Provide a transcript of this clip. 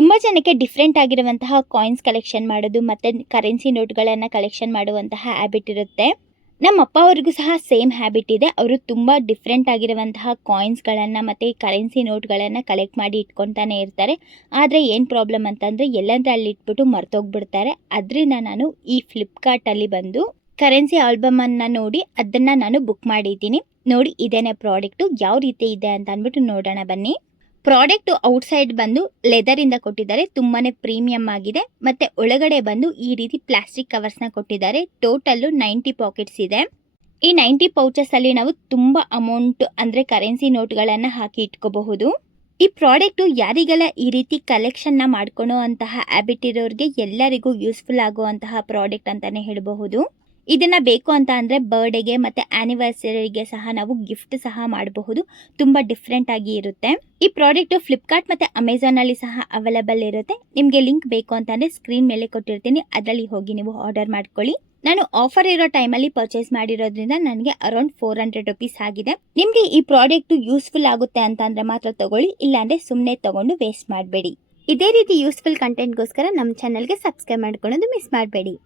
ತುಂಬ ಜನಕ್ಕೆ ಡಿಫ್ರೆಂಟ್ ಆಗಿರುವಂತಹ ಕಾಯಿನ್ಸ್ ಕಲೆಕ್ಷನ್ ಮಾಡೋದು ಮತ್ತು ಕರೆನ್ಸಿ ನೋಟ್ಗಳನ್ನು ಕಲೆಕ್ಷನ್ ಮಾಡುವಂತಹ ಹ್ಯಾಬಿಟ್ ಇರುತ್ತೆ. ನಮ್ಮ ಅಪ್ಪ ಅವ್ರಿಗೂ ಸಹ ಸೇಮ್ ಹ್ಯಾಬಿಟ್ ಇದೆ. ಅವರು ತುಂಬ ಡಿಫ್ರೆಂಟ್ ಆಗಿರುವಂತಹ ಕಾಯಿನ್ಸ್ಗಳನ್ನು ಮತ್ತು ಕರೆನ್ಸಿ ನೋಟ್ಗಳನ್ನು ಕಲೆಕ್ಟ್ ಮಾಡಿ ಇಟ್ಕೊತಾನೆ ಇರ್ತಾರೆ. ಆದರೆ ಏನು ಪ್ರಾಬ್ಲಮ್ ಅಂತಂದರೆ ಎಲ್ಲಂದ್ರೆ ಅಲ್ಲಿ ಇಟ್ಬಿಟ್ಟು ಮರ್ತೋಗ್ಬಿಡ್ತಾರೆ. ಅದರಿಂದ ನಾನು ಈ ಫ್ಲಿಪ್ಕಾರ್ಟಲ್ಲಿ ಬಂದು ಕರೆನ್ಸಿ ಆಲ್ಬಮನ್ನು ನೋಡಿ ಅದನ್ನು ನಾನು ಬುಕ್ ಮಾಡಿದ್ದೀನಿ. ನೋಡಿ ಇದೇನೇ ಪ್ರಾಡಕ್ಟು ಯಾವ ರೀತಿ ಇದೆ ಅಂತ ಅಂದ್ಬಿಟ್ಟು ನೋಡೋಣ ಬನ್ನಿ. ಪ್ರಾಡಕ್ಟ್ ಔಟ್ಸೈಡ್ ಬಂದು ಲೆದರಿಂದ ಕೊಟ್ಟಿದ್ದಾರೆ, ತುಂಬಾನೇ ಪ್ರೀಮಿಯಂ ಆಗಿದೆ. ಮತ್ತೆ ಒಳಗಡೆ ಬಂದು ಈ ರೀತಿ ಪ್ಲಾಸ್ಟಿಕ್ ಕವರ್ಸ್ನ ಕೊಟ್ಟಿದ್ದಾರೆ. ಟೋಟಲ್ಲು 90 ಪಾಕೆಟ್ಸ್ ಇದೆ. ಈ 90 ಪೌಚಸ್ ಅಲ್ಲಿ ನಾವು ತುಂಬಾ ಅಮೌಂಟ್ ಅಂದ್ರೆ ಕರೆನ್ಸಿ ನೋಟ್ಗಳನ್ನು ಹಾಕಿ ಇಟ್ಕೋಬಹುದು. ಈ ಪ್ರಾಡಕ್ಟು ಯಾರಿಗೆಲ್ಲ ಈ ರೀತಿ ಕಲೆಕ್ಷನ್ನ ಮಾಡ್ಕೊಳೋ ಅಂತಹ ಹ್ಯಾಬಿಟ್ ಇರೋರಿಗೆ ಎಲ್ಲರಿಗೂ ಯೂಸ್ಫುಲ್ ಆಗುವಂತಹ ಪ್ರಾಡಕ್ಟ್ ಅಂತಾನೆ ಹೇಳಬಹುದು. ಇದನ್ನ ಬೇಕು ಅಂತ ಅಂದರೆ ಬರ್ಡೇಗೆ ಮತ್ತು ಆ್ಯನಿವರ್ಸರಿಗೆ ಸಹ ನಾವು ಗಿಫ್ಟ್ ಸಹ ಮಾಡಬಹುದು. ತುಂಬ ಡಿಫ್ರೆಂಟ್ ಆಗಿ ಇರುತ್ತೆ. ಈ ಪ್ರಾಡಕ್ಟು ಫ್ಲಿಪ್ಕಾರ್ಟ್ ಮತ್ತು ಅಮೆಝಾನಲ್ಲಿ ಸಹ ಅವೈಲೇಬಲ್ ಇರುತ್ತೆ. ನಿಮಗೆ ಲಿಂಕ್ ಬೇಕು ಅಂತಂದರೆ ಸ್ಕ್ರೀನ್ ಮೇಲೆ ಕೊಟ್ಟಿರ್ತೀನಿ, ಅದರಲ್ಲಿ ಹೋಗಿ ನೀವು ಆರ್ಡರ್ ಮಾಡ್ಕೊಳ್ಳಿ. ನಾನು ಆಫರ್ ಇರೋ ಟೈಮಲ್ಲಿ ಪರ್ಚೇಸ್ ಮಾಡಿರೋದ್ರಿಂದ ನನಗೆ ಅರೌಂಡ್ 400 ರುಪೀಸ್ ಆಗಿದೆ. ನಿಮಗೆ ಈ ಪ್ರಾಡಕ್ಟು ಯೂಸ್ಫುಲ್ ಆಗುತ್ತೆ ಅಂತ ಅಂದರೆ ಮಾತ್ರ ತಗೊಳ್ಳಿ, ಇಲ್ಲಾಂದರೆ ಸುಮ್ಮನೆ ತಗೊಂಡು ವೇಸ್ಟ್ ಮಾಡಬೇಡಿ. ಇದೇ ರೀತಿ ಯೂಸ್ಫುಲ್ ಕಂಟೆಂಟ್ಗೋಸ್ಕರ ನಮ್ಮ ಚಾನಲ್ಗೆ ಸಬ್ಸ್ಕ್ರೈಬ್ ಮಾಡ್ಕೊಳ್ಳೋದು ಮಿಸ್ ಮಾಡಬೇಡಿ.